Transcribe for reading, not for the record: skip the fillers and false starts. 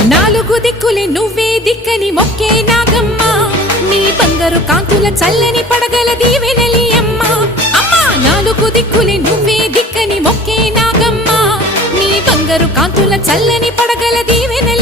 నాలుగు దిక్కులే నువ్వే దిక్కని మొక్కే నాగమ్మ నీ బంగారు కాంతుల చల్లని పడగల దీవెనలి అమ్మ అమ్మా నాలుగు దిక్కులే నువ్వే దిక్కని మొక్కే నాగమ్మ నీ బంగారు కాంతుల చల్లని పడగల దీవెన